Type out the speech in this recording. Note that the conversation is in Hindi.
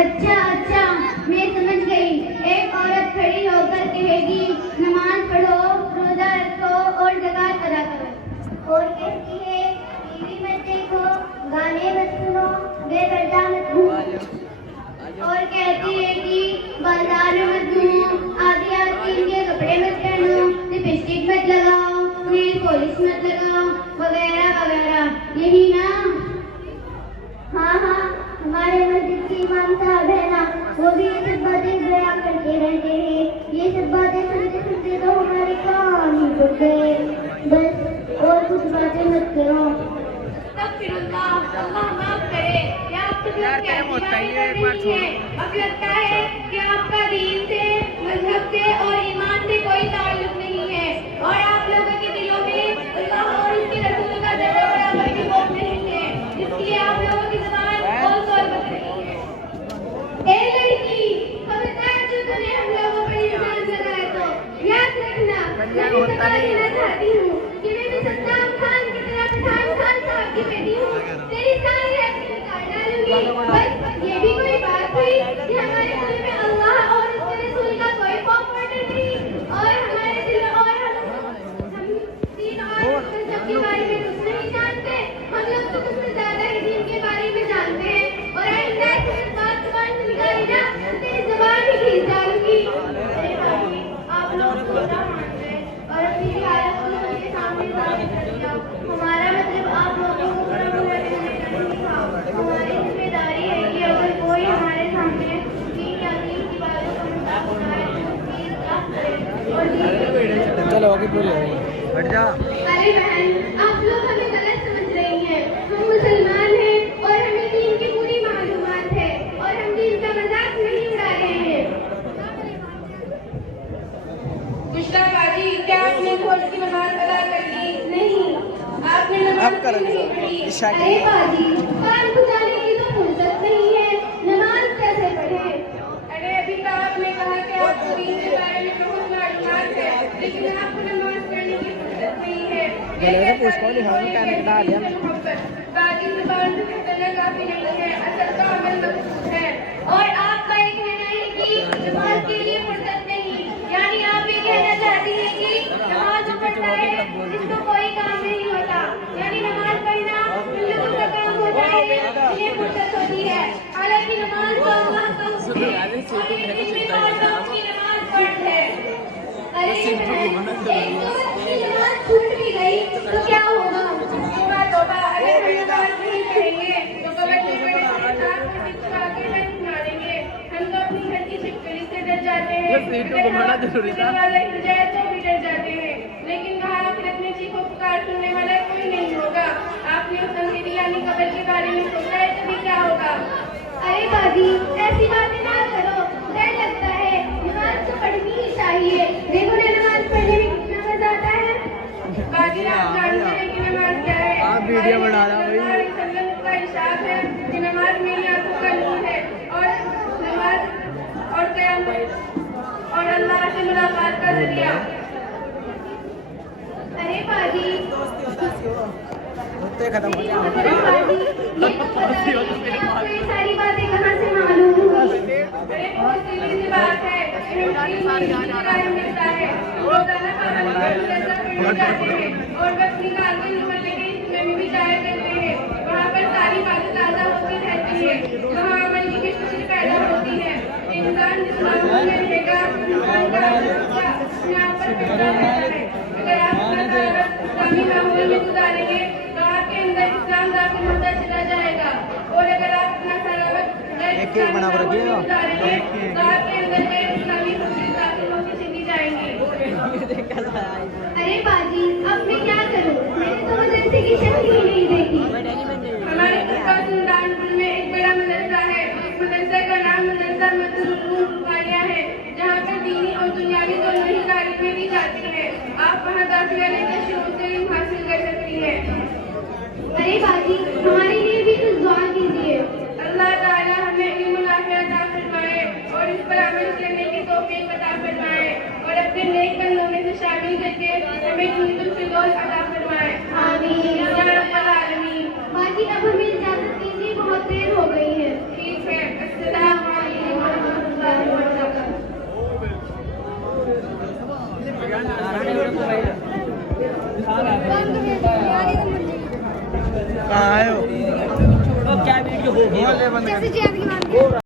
अच्छा अच्छा, मैं समझ गई। एक औरत खड़ी होकर कहेगी नमाज पढ़ो, रोजा रखो और ज़कात अदा करो। और कहती है टीवी मत देखो, गाने मत सुनो, बेपर्दा मत घूमो। और कहती है कि बाजार में मत घूमो, आधी आस्तीन के कपड़े मत पहनो, लिपस्टिक मत लगाओ, नेल पॉलिश मत लगाओ, वगैरह वगैरह। यही ना? हाँ हाँ, हमारे मस्जिद के इमाम साहब है ना, वो भी ये सब बातें बयां करते रहते हैं। ये सब बातें सुनते सुनते तो हमारे कान ही फट गए। बस और कुछ बातें मत करो। अल्लाह माफ करे। अब लगता है कि आपका दीन से, मजहब से और ईमान से कोई ताल्लुक नहीं है और आप लोगों के दिलों में अल्लाह और उसके रसूल का जरा बराबर भी खौफ नहीं है, इसलिए आप लोगों की ज़बान और बच रही है। ए लड़की, खबरदार जो तूने हम लोगों पर इल्जाम लगाया तो याद रखना, मैं भी बता देना चाहती हूँ कि मैं भी सद्दाम खान की तरह पठान खान साहब की बेटी हूँ। तेरी सारी हैसियत निकाल डालूंगी। बस ये भी कोई बात हुई कि हमारे दिल में अल्लाह और उसके रसूल का कोई खौफ नहीं और हमारे दिल और हम दीन और मजहब के बारे में कुछ नहीं जानते। हम लोग तो तुमसे ज्यादा ही दीन के बारे में जानते हैं और आइंदा ऐसी बात जुबान से निकाली ना तो तेरी जुबान ही खींच डालूंगी। अरे भाई, आप लोग बुरा मान रहे और अपनी भी हालत को सबके सामने साबित कर दिया। हमारा मतलब आप लोगों को बुरा बुरा कहने का नहीं था। हमारी जिम्मेदारी है कि अगर कोई हमारे सामने दीन या दीन की बातों का मजाक उड़ाए तो उसकी इज़्ज़त करें और दीन चलो आगे पूरे बैठ जा। अरे बहन, आप लोग हमें गलत समझ रही हैं। हम मुसलमान हैं और हमें दीन की पूरी मालूमात है और हम दीन का मजाक नहीं उड़ा रहे हैं। बुशरा बाजी, क्या आपने फर्ज की नमाज अदा कर ली? नहीं, आपने नमाज नहीं पढ़ी। अरे बाजी, कान खुजाने की तो फुर्सत नहीं है, नमाज कैसे पढ़े? अरे अभी तो आपने कहा कि आपको दीन के बारे में बहुत मालूमात है, लेकिन आपको नमाज पढ़ने की फुर्सत नहीं है। बाकी जुबान से कहना काफी नहीं है, असल का अमल मकसूद है। और आपका ये कहना है कि नमाज के लिए फुर्सत नहीं, यानी आप ये कहना चाहती हैं कि नमाज जो पढ़ता है जिसको कोई काम नहीं होता, यानी नमाज पढ़ना उल्लू का काम होता है, ये फुर्सत होती है। हालांकि नमाज तो अल्लाह का हुक्म है और ये जिम्मेदार लोगों की नमाज फर्ज है। अरे एक नमाज छूट भी गई तो क्या होगा? तौबा, अगर हम नमाज नहीं पढ़ेंगे तो कबर में बड़े बड़े सांप को चिपका के नहीं मारेंगे। हम तो अपनी घर की छिपकली से डर जाते हैं, वाला हिल जाए तो भी डर जाते हैं, लेकिन वहाँ आखिरत में चीखों पुकार सुनने वाला कोई नहीं होगा। आपने उस अंधेरी यानी कबर के बारे में सोचा है तभी क्या होगा? अरे बाजी, ऐसी बातें ना करो, डर लगता है। नमाज तो पढ़नी ही चाहिए, देखो ना नमाज पढ़ने में कितना मजा आता है। बाजी, आप जानते हैं कि नमाज क्या है? आप वीडियो बना रहा भाई। का इरशाद है कि नमाज मेरी आंखों का नूर है और नमाज और क़यामत और अल्लाह से मुलाकात का जरिया। अरे बाजी, खत्म हो गया। ये सारी बातें कहाँ से मालूम हुई? अरे बहुत सीधी सी बात है, मिलता है, रोजाना जाते हैं और वक्त निकाल के निकलने के इसमें भी जाया करते हैं। वहाँ पर सारी बातें ताज़ा होती रहती है, वहाँ अमल की खुशी पैदा होती है। इंसान जिस माहौल में रहेगा अगर आप इस्लामी माहौल में गुजारेंगे तो आपके अंदर इस्लाम दाखिल होता चला जाएगा और अगर आप अपना सारा वक्त गुजारेंगे तो आपके अंदर इस्लामी खुशी दाखिल होती चली जाएंगी। अरे बाजी, अब मैं क्या करूं? मैंने तो मदरसे की शक्ल ही नहीं देखी। हमारे सुल्तानपुर में एक बड़ा मदरसा है, मदरसे का नाम मदरसा रुकाया है, जहाँ पर दीनी और दुनियावी दोनों ही तालीमें दी जाती है। आप वहाँ दाखिला लेकर शुरू से इल्म हासिल कर सकती है। अरे बाजी, हमारे लिए भी कुछ दुआ कीजिए। अल्लाह ताला हमें इल्म नाफिया अता फरमाए और इस पर अमल करने की तौफीक अता फरमाए और अपने नेक बंदों में से शामिल करके हमें जन्नतुल फिरदौस अता फरमाए। आमीन या रब्बल आलमीन। बाजी, अब हमें इजाजत दीजिए, बहुत देर हो गई है। ठीक है, अस्सलाम। कहाँ आए हो? क्या वीडियो हो गई जैसे जी अगली बार